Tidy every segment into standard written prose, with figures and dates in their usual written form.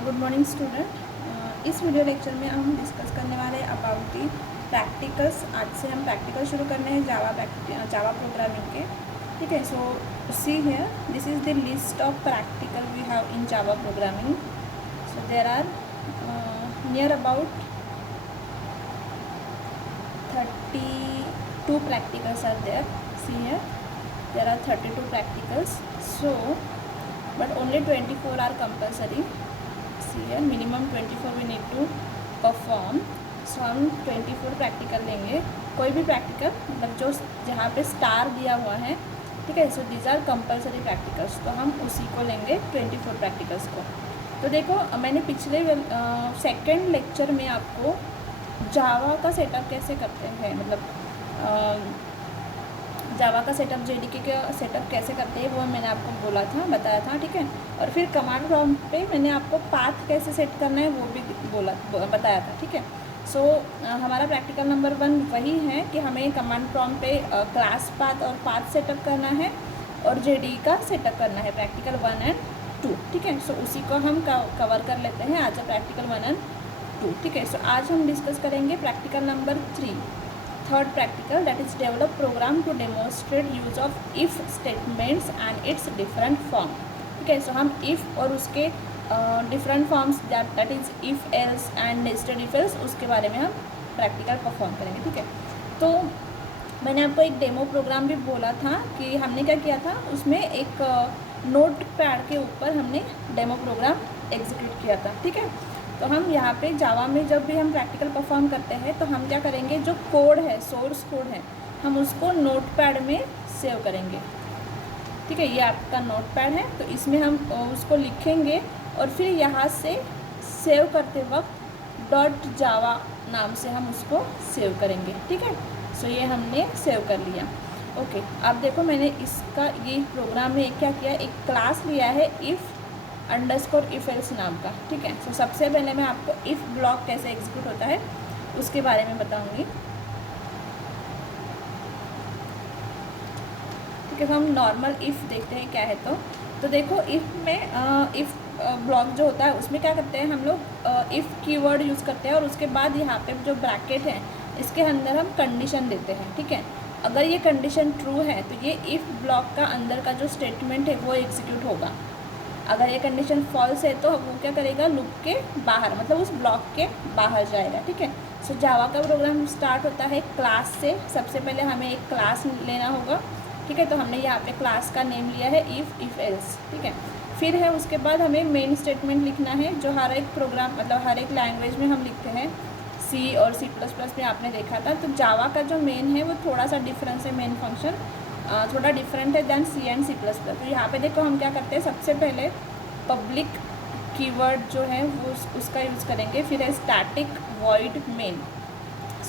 Good morning student. इस video lecture में हम डिस्कस करने वाले हैं अबाउट दी प्रैक्टिकल्स। आज से हम प्रैक्टिकल शुरू करने हैं जावा प्रोग्रामिंग के। ठीक है, so see here this is the list of practical we have in Java programming. So there are near about 32 practicals are there. See here, there are 32 practicals. So but only 24 are compulsory. See here, minimum 24 we need to perform. So हम 24 practical लेंगे। कोई भी practical मतलब जो जहाँ पे star दिया हुआ है, ठीक है, so these are compulsory practicals, तो हम उसी को लेंगे 24 प्रैक्टिकल्स को। तो देखो, मैंने पिछले सेकेंड लेक्चर में आपको जावा का सेटअप कैसे करते हैं, मतलब जावा का सेटअप, जेडीके का सेटअप कैसे करते हैं वो मैंने आपको बताया था। ठीक है, और फिर कमांड प्रॉम्प्ट पे मैंने आपको पाथ कैसे सेट करना है वो भी बताया था। ठीक है, सो हमारा प्रैक्टिकल नंबर 1 वही है कि हमें कमांड प्रॉम्प्ट पे क्लास पाथ और पाथ सेटअप करना है और जेडी का सेटअप करना है, प्रैक्टिकल 1 और 2। ठीक है, सो उसी को हम कवर कर लेते हैं आज प्रैक्टिकल 1 और 2। ठीक है, सो आज हम डिस्कस करेंगे practical number 3, third practical, that is develop program to demonstrate use of if statements and its different form. ठीक है, सो हम इफ़ और उसके different forms, that is if else and nested if else, उसके बारे में हम प्रैक्टिकल परफॉर्म करेंगे। ठीक है, तो मैंने आपको एक डेमो प्रोग्राम भी बोला था कि हमने क्या किया था, उसमें एक नोट पैड के ऊपर हमने डेमो प्रोग्राम एग्जीक्यूट किया था। ठीक है, तो हम यहाँ पे जावा में जब भी हम प्रैक्टिकल परफॉर्म करते हैं तो हम क्या करेंगे, जो कोड है, सोर्स कोड है, हम उसको नोट पैड में सेव करेंगे। ठीक है, ये आपका नोट पैड है, तो इसमें हम उसको लिखेंगे और फिर यहाँ से सेव करते वक्त .java नाम से हम उसको सेव करेंगे। ठीक है, सो ये हमने सेव कर लिया। ओके, अब देखो मैंने इसका ये प्रोग्राम में क्या किया, एक क्लास लिया है इफ़ _if else नाम का। ठीक है, सो सबसे पहले मैं आपको इफ़ ब्लॉक कैसे एग्जीक्यूट होता है उसके बारे में बताऊंगी। ठीक है, तो हम नॉर्मल इफ़ देखते हैं क्या है। तो देखो, इफ़ में इफ़ ब्लॉक जो होता है उसमें क्या करते हैं हम लोग, इफ़ कीवर्ड यूज़ करते हैं और उसके बाद यहाँ पे जो ब्रैकेट है इसके अंदर हम कंडीशन देते हैं। ठीक है, अगर ये कंडीशन ट्रू है तो ये इफ़ ब्लॉक का अंदर का जो स्टेटमेंट है वो एग्जीक्यूट होगा। अगर ये कंडीशन फॉल्स है तो वो क्या करेगा, लूप के बाहर, मतलब उस ब्लॉक के बाहर जाएगा। ठीक है, सो जावा का प्रोग्राम स्टार्ट होता है क्लास से। सबसे पहले हमें एक क्लास लेना होगा। ठीक है, तो हमने यहाँ पे क्लास का नेम लिया है इफ़ एल्स। ठीक है, फिर है उसके बाद हमें मेन स्टेटमेंट लिखना है, जो हर एक प्रोग्राम मतलब हर एक लैंग्वेज में हम लिखते हैं। सी और C++ में आपने देखा था। तो जावा का जो मेन है वो थोड़ा सा डिफरेंस है, मेन फंक्शन थोड़ा डिफरेंट है दैन C एंड C++। तो यहाँ पे देखो हम क्या करते हैं, सबसे पहले पब्लिक कीवर्ड जो है वो उसका यूज़ करेंगे। फिर है static void main.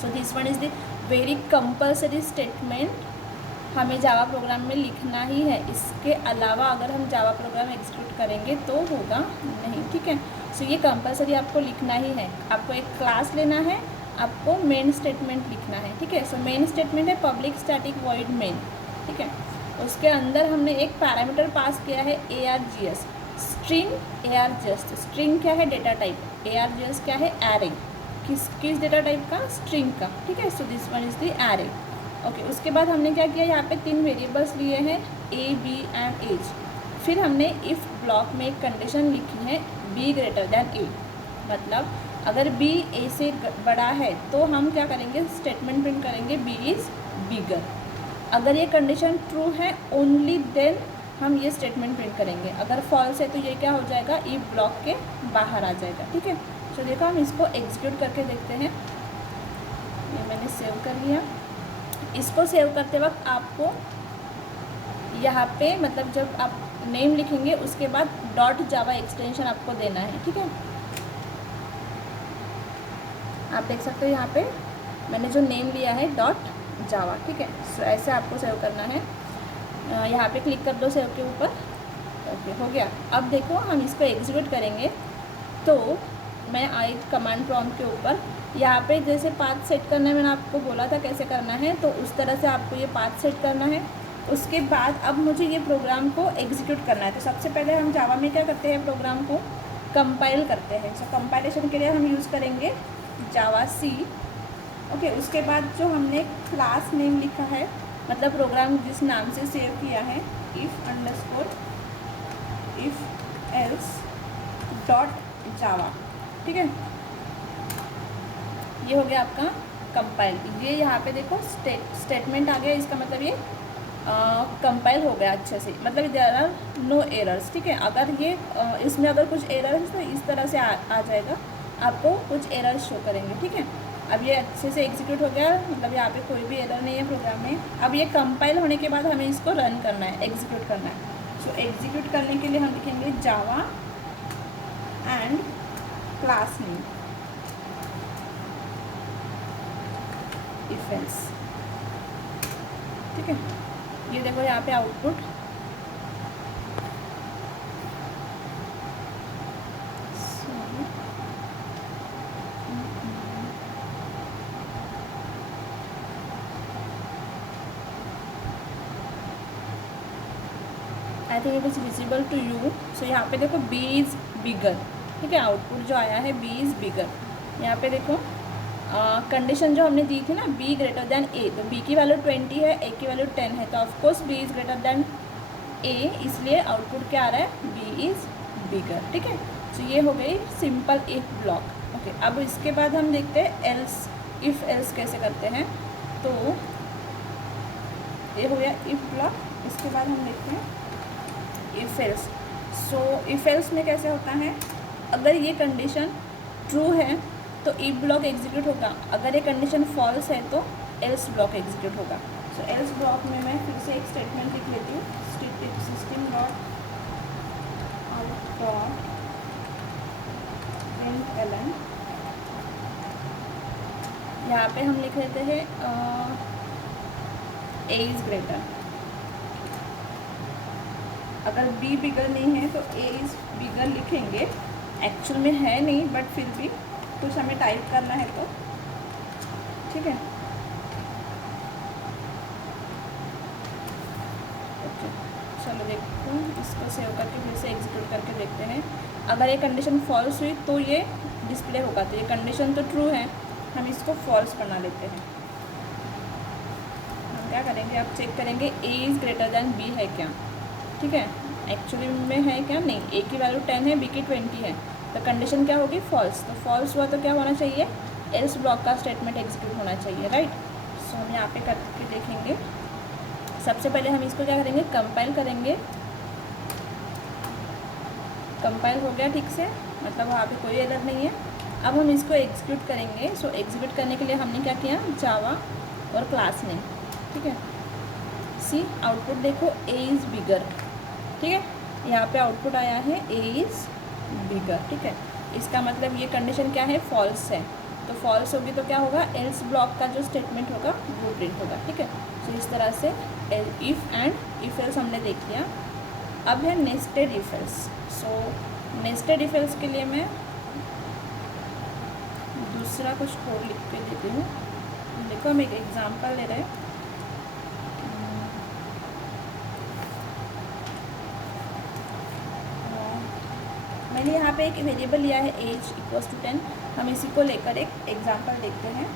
So this one is the very compulsory statement, हमें जावा प्रोग्राम में लिखना ही है। इसके अलावा अगर हम जावा प्रोग्राम एग्जीक्यूट करेंगे तो होगा नहीं। ठीक है, सो ये कंपल्सरी आपको लिखना ही है। आपको एक क्लास लेना है, आपको मेन स्टेटमेंट लिखना है। ठीक है, सो मेन स्टेटमेंट है पब्लिक स्टैटिक वॉइड मेन। ठीक है, उसके अंदर हमने एक पैरामीटर पास किया है args, स्ट्रिंग args। स्ट्रिंग क्या है, डेटा टाइप, args क्या है, एरे। किस डेटा टाइप का, स्ट्रिंग का। ठीक है, so this one is the array. Okay, उसके बाद हमने क्या किया, यहाँ पे 3 वेरिएबल्स लिए हैं, a, b एंड एज। फिर हमने इफ़ ब्लॉक में एक कंडीशन लिखी है b ग्रेटर दैन a, मतलब अगर b a से बड़ा है तो हम क्या करेंगे, स्टेटमेंट प्रिंट करेंगे b इज़ बिगर। अगर ये कंडीशन ट्रू है ओनली देन हम ये स्टेटमेंट प्रिंट करेंगे। अगर फॉल्स है तो ये क्या हो जाएगा, इफ ब्लॉक के बाहर आ जाएगा। ठीक है, तो देखो हम इसको एग्जीक्यूट करके देखते हैं। ये मैंने सेव कर लिया। इसको सेव करते वक्त आपको यहाँ पे मतलब जब आप नेम लिखेंगे उसके बाद .java एक्सटेंशन आपको देना है। ठीक है, आप देख सकते हो यहाँ पे मैंने जो नेम लिया है .java। ठीक है, सो ऐसे आपको सेव करना है। यहाँ पे क्लिक कर दो सेव के ऊपर। ओके, हो गया। अब देखो हम इसको एग्जीक्यूट करेंगे तो मैं आई कमांड प्रॉम्प्ट के ऊपर, यहाँ पे जैसे पाथ सेट करना है, मैंने आपको बोला था कैसे करना है, तो उस तरह से आपको ये पाथ सेट करना है। उसके बाद अब मुझे ये प्रोग्राम को एग्जीक्यूट करना है। तो सबसे पहले हम जावा में क्या करते हैं, प्रोग्राम को कंपाइल करते हैं। सो कंपाइलेशन के लिए हम यूज़ करेंगे जावा सी। ओके, उसके बाद जो हमने क्लास नेम लिखा है, मतलब प्रोग्राम जिस नाम से सेव किया है, if underscore if else dot जावा। ठीक है, ये हो गया आपका कंपाइल। ये यहाँ पे देखो स्टेटमेंट आ गया, इसका मतलब ये कंपाइल हो गया अच्छे से, मतलब देयर आर नो एरर्स। ठीक है, अगर ये इसमें अगर कुछ एरर है तो इस तरह से आ जाएगा, आपको कुछ एरर्स शो करेंगे। ठीक है, अब ये अच्छे से एग्जीक्यूट हो गया, मतलब यहाँ पे कोई भी एरर नहीं है प्रोग्राम में। अब ये कंपाइल होने के बाद हमें इसको रन करना है, एग्जीक्यूट करना है। सो एग्जीक्यूट करने के लिए हम लिखेंगे Java and class name if else. ठीक है, ये देखो यहाँ पे output I think it is visible to you. So यहाँ पे देखो बी इज़ बिगर। ठीक है, आउटपुट जो आया है बी इज़ बिगर। यहाँ पे देखो कंडीशन जो हमने दी थी ना, बी ग्रेटर दैन ए, तो बी की वैल्यू 20 है, ए की वैल्यू 10 है, तो of course B is greater than A, इसलिए आउटपुट क्या आ रहा है, बी इज़ बिगर। ठीक है, तो ये हो गई सिंपल इफ ब्लॉक। ओके, अब इसके बाद हम देखते हैं एल्स, इफ़ एल्स कैसे करते हैं। तो ये हो गया इफ ब्लॉक। इसके बाद हम देखते हैं if else. So if else में कैसे होता है, अगर ये कंडीशन ट्रू है तो इफ ब्लॉक एग्जीक्यूट होगा, अगर ये कंडीशन फॉल्स है तो एल्स ब्लॉक एग्जीक्यूट होगा। सो एल्स ब्लॉक में मैं फिर से एक स्टेटमेंट लिख लेती हूँ, system dot out dot println। यहाँ पे हम लिख लेते हैं ए इज़ ग्रेटर। अगर बी बिगर नहीं है तो ए इज़ बिगर लिखेंगे, एक्चुअल में है नहीं बट फिर भी कुछ हमें टाइप करना है तो। ठीक है, ओके, चलो देखते हैं, इसको सेव करके फिर से एग्जीक्यूट करके देखते हैं। अगर ये कंडीशन फॉल्स हुई तो ये डिस्प्ले होगा, तो ये कंडीशन तो ट्रू है, हम इसको फॉल्स बना लेते हैं। हम क्या करेंगे, अब चेक करेंगे A is greater than B है क्या। ठीक है, एक्चुअली में है क्या, नहीं, ए की वैल्यू 10 है, बी की 20 है, तो कंडीशन क्या होगी, फॉल्स। तो फॉल्स हुआ तो क्या होना चाहिए, एल्स ब्लॉक का स्टेटमेंट एग्जीक्यूट होना चाहिए, राइट। सो हम यहाँ पे करके देखेंगे। सबसे पहले हम इसको क्या करेंगे, कंपाइल करेंगे। कंपाइल हो गया ठीक से, मतलब वहाँ पे कोई एरर नहीं है। अब हम इसको एग्जीक्यूट करेंगे। सो एग्जीक्यूट करने के लिए हमने क्या किया, जावा और क्लास नेम। ठीक है, सी आउटपुट देखो, ए इज़ बिगर। ठीक है, यहाँ पे आउटपुट आया है ए इज़ बिगर। ठीक है, इसका मतलब ये कंडीशन क्या है, फॉल्स है, तो फॉल्स होगी तो क्या होगा, एल्स ब्लॉक का जो स्टेटमेंट होगा वो प्रिंट होगा। ठीक है, तो इस तरह से इफ़ एंड इफ एल्स हमने देख लिया। अब है nested if else. So nested if else के लिए मैं दूसरा कुछ कोड लिख के देती हूँ। देखो हम एक एग्जांपल ले रहे हैं। मैंने यहाँ पे एक वेरिएबल लिया है एज इक्वल्स टू 10, हम इसी को लेकर एक एग्जांपल देखते हैं।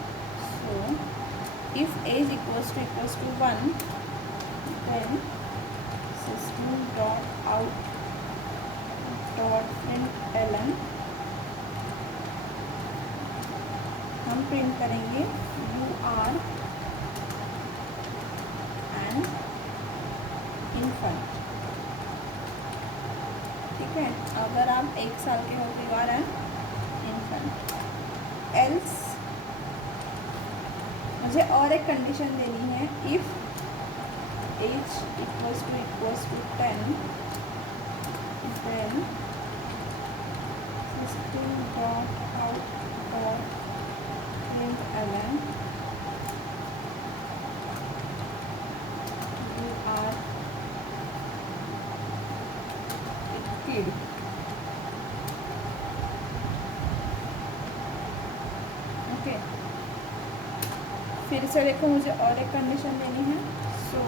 So if age equals to 1 then system dot out dot println हम प्रिंट करेंगे यू आर एन इन्फेंट। ठीक है, अगर आप 1 साल के हो तो you are an infant. Else मुझे और एक कंडीशन देनी है, if age equals to 10 then system dot out dot println you are a kid। Okay, फिर से देखो मुझे और एक कंडीशन देनी है। सो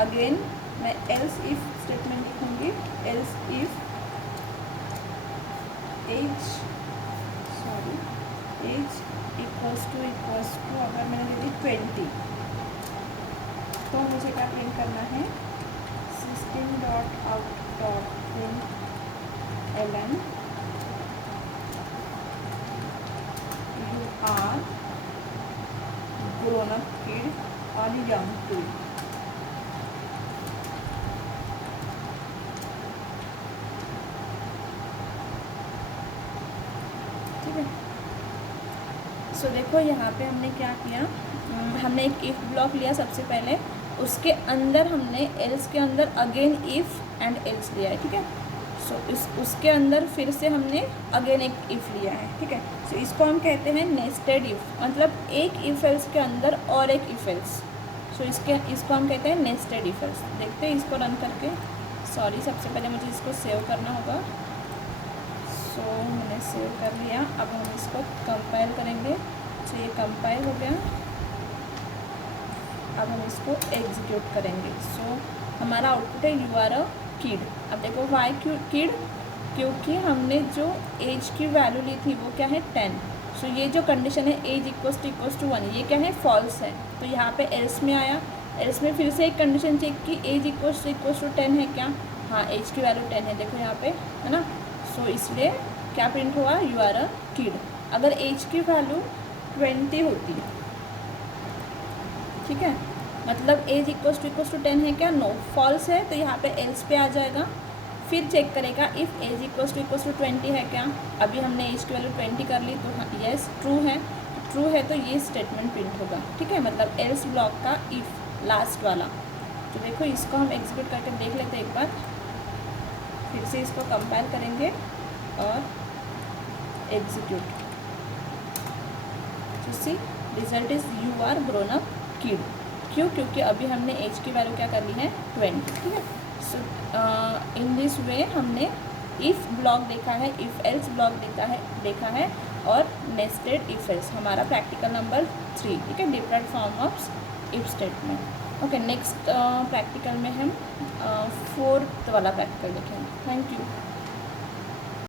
अगेन मैं एल्स इफ स्टेटमेंट लिखूंगी, एल्स इफ इक्वल्स टू अगर मैंने दे दी 20 तो मुझे क्या प्रिंट करना है, system.out.println you are grown up kid or young kid। ठीक है, सो देखो यहाँ पे हमने क्या किया, हमने एक इफ़ ब्लॉक लिया सबसे पहले, उसके अंदर हमने एल्स के अंदर अगेन इफ़ एंड एल्स लिया है। ठीक है, सो उसके अंदर फिर से हमने अगेन एक इफ़ लिया है। ठीक है, सो इसको हम कहते हैं नेस्टेड इफ़, मतलब एक इफ़ एल्स के अंदर और एक इफ़ एल्स। सो इसको हम कहते हैं नेस्टेड इफ़ एल्स। देखते हैं इसको रन करके। सॉरी, सबसे पहले मुझे इसको सेव करना होगा। सो मैंने सेव कर लिया। अब हम इसको कंपाइल करेंगे। तो ये कंपाइल हो गया। अब हम इसको एग्जीक्यूट करेंगे। सो हमारा आउटपुट है यू आर अ किड। अब देखो वाई किड, क्योंकि हमने जो एज की वैल्यू ली थी वो क्या है 10। सो ये जो कंडीशन है एज इक्वल्स टू 1, ये क्या है फॉल्स है। तो यहाँ पे एल्स में आया, एल्स में फिर से एक कंडीशन चेक की, एज इक्वल्स टू 10 है क्या, हाँ एज की वैल्यू 10 है, देखो यहाँ पे है ना। सो इसलिए क्या प्रिंट हुआ, यू आर अ किड। अगर एज की वैल्यू 20 होती, ठीक है, मतलब एज इक्वल्स टू 10 है क्या, नो फॉल्स है, तो यहाँ पे एल्स पे आ जाएगा। फिर चेक करेगा इफ़ एज इक्वल्स टू 20 है क्या। अभी हमने एज की वैल्यू 20 कर ली, तो हाँ यस ट्रू है, तो ये स्टेटमेंट प्रिंट होगा। ठीक है, मतलब एल्स ब्लॉक का इफ़ लास्ट वाला। तो देखो इसको हम एग्जीक्यूट करके देख लेते हैं एक बार। फिर से इसको कंपाइल करेंगे और एग्जीक्यूट। तो C result is you are grown up kid. क्यों, क्योंकि अभी हमने एज की वैल्यू क्या कर ली है 20। ठीक है, सो इन दिस वे हमने इफ़ ब्लॉक देखा है, इफ़ एल्स ब्लॉक देखा है और नेस्टेड इफ एल्स, हमारा प्रैक्टिकल नंबर 3। ठीक है, different form of if statement. Okay, next practical में हम 4th वाला प्रैक्टिकल देखेंगे। Thank you.